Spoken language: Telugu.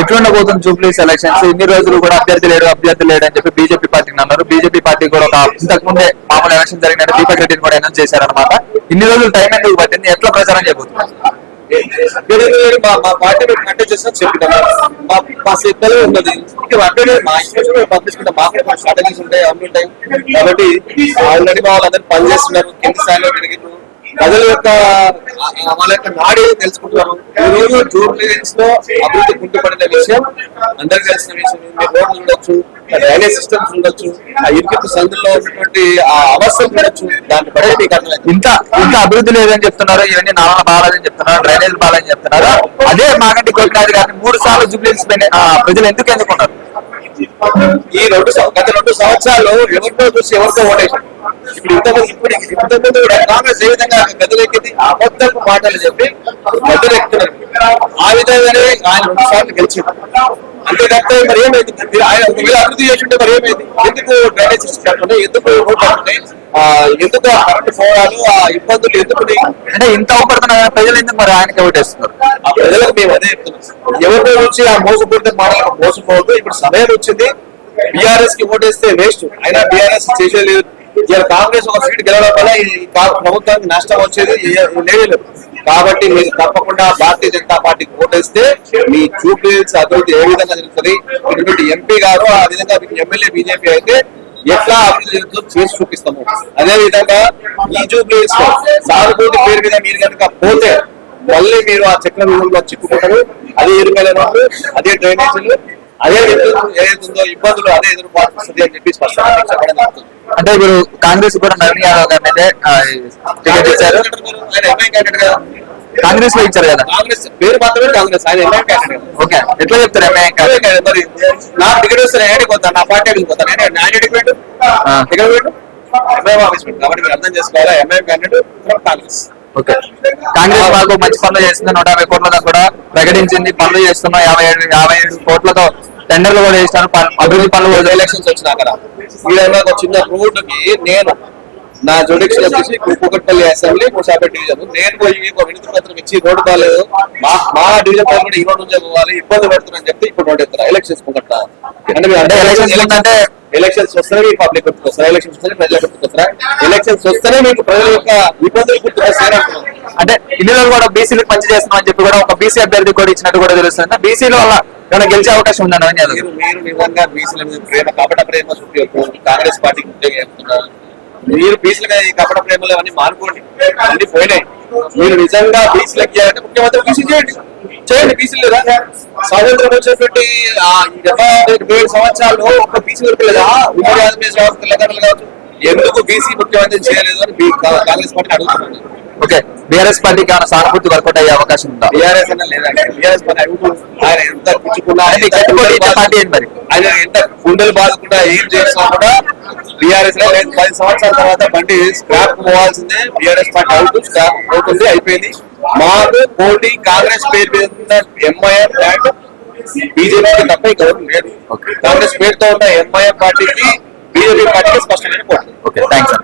ఎట్లుండబోతుంది జూబ్లీస్ ఎలక్షన్స్? ఇన్ని రోజులు కూడా అభ్యర్థి లేడు అని చెప్పి బీజేపీ పార్టీని అన్నారు. బీజేపీ పార్టీ కూడా ఇంతకు ముందే మామూలు ఎలక్షన్ జరిగినట్టు దీపక్ రెడ్డిని కూడా అనౌన్స్ చేశారనమాట. ఇన్ని రోజులు టైం ఎందుకు పట్టింది? ఎట్లా ప్రచారం చేయబోతున్నారు? మా పార్టీ కంటే చేసిన చెప్తాను మా సిద్ధంలో ఉన్నది. ఇంకా అంటే మా ఇన్స్టిట్యూషన్ పంపించుకుంటే మాకు స్ట్రాటజీస్ ఉంటాయి, అన్ని ఉంటాయి. కాబట్టి ఆల్రెడీ మా వాళ్ళందరూ పనిచేస్తున్నారు, కింద స్థాయిలో పెరిగినారు. ప్రజల యొక్క వాళ్ళ యొక్క నాడే తెలుసుకుంటున్నాము. ఈ రోజు జూబ్లీహిల్స్ లో అభివృద్ధి కుంటుపడిన విషయం అందరికి తెలిసిన విషయం. మీరు రోడ్లు చూడొచ్చు, డ్రైనేజ్ సిస్టమ్స్ ఉండొచ్చు, ఆ ఇరుకు సందుల్లో ఉన్నటువంటి ఆ అవస్థలు చూడొచ్చు. దాన్ని బట్టి మీకు అర్థమైంది. ఇంత అభివృద్ధి లేదని చెప్తున్నారు, ఇవన్నీ నాలుగు బాగాలని చెప్తున్నారు, డ్రైనేజ్ బాగాలని చెప్తున్నారు. అదే మాగంటి గోపినాథ్ గారిని 3 సార్లు జూబ్లీహిల్స్ ప్రజలు ఎన్నుకున్నారు? ఈ గత 2 సంవత్సరాలు ఎవరితో చూసి ఎవరితో ఓటేశారు. ఇంతకుముందు కూడా కాంగ్రెస్ ఏ విధంగా గదిలెక్కింది, అబద్ధపు మాటలు చెప్పి గదిలెక్కుతున్నారు. ఆ విధంగానే ఆయన 2 సార్లు గెలిచింది. అంతేకాక మరి ఏమైంది? ఆయన ఒకవేళ అభివృద్ధి చేస్తుంటే మరి ఏమైంది? ఎందుకు డ్రైనేజ్ సిస్టమ్, ఎందుకు రోడ్లు, ఎందుకు కరెంట్ పోవడాలు, ఆ ఇబ్బందులు ఎందుకు? అంటే ఇంత అవపడుతున్నా ప్రజలు ఎందుకు మరి ఆయనకి ఓటేస్తున్నారు? ఆ ప్రజలకు మేము అదే చెప్తున్నాం. ఎవరితో నుంచి ఆ మోసపూరిత మాటలకు మోసపోవద్దు. ఇప్పుడు సమయం వచ్చింది. బీఆర్ఎస్ కి ఓటేస్తే వేస్ట్. అయినా బీఆర్ఎస్ చేసేలేదు. ఇలా కాంగ్రెస్ ఒక సీట్ గెలవడం వల్ల ఈ ప్రభుత్వానికి నష్టం వచ్చేది లేదు. కాబట్టి మీరు తప్పకుండా భారతీయ జనతా పార్టీకి ఓటేస్తే మీ జూబ్లీహిల్స్ అభివృద్ధి ఏ విధంగా జరుగుతుంది, ఇటువంటి ఎంపీ గారు ఆ విధంగా ఎమ్మెల్యే బీజేపీ అయితే ఎట్లా అభివృద్ధి జరుగుతుందో చేసి చూపిస్తాము. అదే విధంగా ఈ జూబ్లీహిల్స్ లో సానుభూతి పేరు మీద మీరు కనుక పోతే మళ్ళీ మీరు ఆ చక్ర వ్యూహంలో చిక్కుకుంటారు. అదే ఇరుకల రోడ్లు, అదే డ్రైనేజీలు, అదే ఏదైతుందో ఇబ్బందులు అదే ఎదురుపాటు అని చెప్పి స్పష్టంగా చెప్పడం జరుగుతుంది. అంటే ఇప్పుడు కాంగ్రెస్ కూడా నవీన్ యాదవ్ గారిని అయితే టికెట్ ఇచ్చారు. కాంగ్రెస్ లో ఇచ్చారు కదా, కాంగ్రెస్ పేరు మాత్రమే కాంగ్రెస్, ఆయన ఎంఐఎం క్యాండిడేట్. ఓకే, ఎట్లా చెప్తారు ఎంఐఎం క్యాండిడేట్? మరి నా టికెట్ వస్తే నేను పోతాను, నా పార్టీ వెళ్ళిపోతాను. ఆయన టికెట్ ఎంఐఎం ఆఫీస్ పెట్టు. కాబట్టి మీరు అర్థం చేసుకోవాలా, MIM candidate from Congress. Okay, Congress మాకు మంచి పనులు చేస్తుంది. 150 కోట్లతో కూడా ప్రకటించింది. పనులు చేస్తున్నా 57 కోట్లతో టెండర్లు కూడా చేస్తాను. అభివృద్ధి పనులు ఎలక్షన్స్ వచ్చినా అక్కడ వీళ్ళ ఒక చిన్న రోడ్డుకి నేను నా జుడిషియల్ వచ్చేసి కూకట్పల్లి అసెంబ్లీ మూసాపేట డివిజన్ నేను పోయి ఒక వినతి పత్రం ఇచ్చి రోడ్డు కాలేదు, మా డివిజన్ పైన కూడా ఈ రోడ్డు నుంచే పోవాలి, ఇబ్బంది పడుతుందని చెప్తే ఇప్పుడు రోడ్డు ఎత్తారు. ఎలక్షన్స్ కూకట్ట అంటే ఎలక్షన్స్ వస్తేనే మీకు పబ్లిక్ గుర్తుకొస్తారా, ఎలక్షన్స్ వస్తేనే ప్రజలు గుర్తుకొస్తారా? ఎలక్షన్స్ వస్తేనే మీకు ప్రజల యొక్క ఇబ్బందులు గుర్తుకొస్తారని అంటున్నారు. అంటే ఇందులో కూడా బీసీలకు మంచి చేస్తున్నామని చెప్పి కూడా ఒక బీసీ అభ్యర్థి కూడా ఇచ్చినట్టు కూడా తెలుస్తుంది. బీసీలో వల్ల ఏమైనా గెలిచే అవకాశం ఉందని మీరు నిజంగా బీసీల మీద ప్రేమ, కపట ప్రేమ చూపి కాంగ్రెస్ పార్టీకి ఉద్యోగం చెప్తున్నారు. మీరు బీసీలుగా ఈ కపట ప్రేమలు అవన్నీ మానుకోండి, అన్ని పోయినాయి. మీరు నిజంగా బీసీలకు చేయాలంటే ముఖ్యమంత్రి బీసీ చేయండి. బీసీలు లేదా స్వాతంత్రం వచ్చినటువంటి 77 సంవత్సరాల్లో ఒక బీసీ వరకు లేదా ఉమ్మడి ఆంధ్రప్రదేశ్ రావచ్చు, తెలంగాణలో కావచ్చు, ఎందుకు బీసీ ముఖ్యమంత్రి చేయలేదు అని కాంగ్రెస్ పార్టీ అడుగుతున్నాను. ఓకే, బీఆర్ఎస్ పార్టీకి ఏమైనా సానుభూతి వర్కౌట్ అయ్యే అవకాశం ఉందా? బీఆర్ఎస్ అన్న లేదండి. బీఆర్ఎస్ పార్టీ ఆయన ఎంత పుచ్చుకున్నా, ఆయన ఎంత గుండెలు బాధకుండా ఏం చేసినా కూడా బీఆర్ఎస్ లో 10 సంవత్సరాల తర్వాత బండి స్క్రాప్ పోవాల్సిందే. బీఆర్ఎస్ పార్టీ అవుట్, స్క్రాప్ పోతుంది, అయిపోయింది. మాకు పోటీ కాంగ్రెస్ పేరు మీద ఎంఐఎం అండ్ బీజేపీ తప్ప ఇంకా లేదు. కాంగ్రెస్ పేరుతో ఉన్న ఎంఐఎం పార్టీకి బీజేపీ పార్టీకి స్పష్టమైన పోటీ. Okay, thanks.